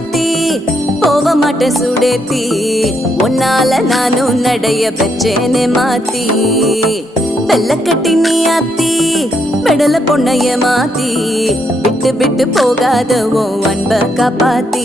மாத்தி போக மாட்டேன் சுடேத்தி உன்னால நானும் நடைய பெற்றேனே மாத்தி வெள்ள கட்டி நீ ஆத்தி பெடல பொண்ணைய மாத்தி விட்டு விட்டு போகாத உன் அன்ப காப்பாத்தி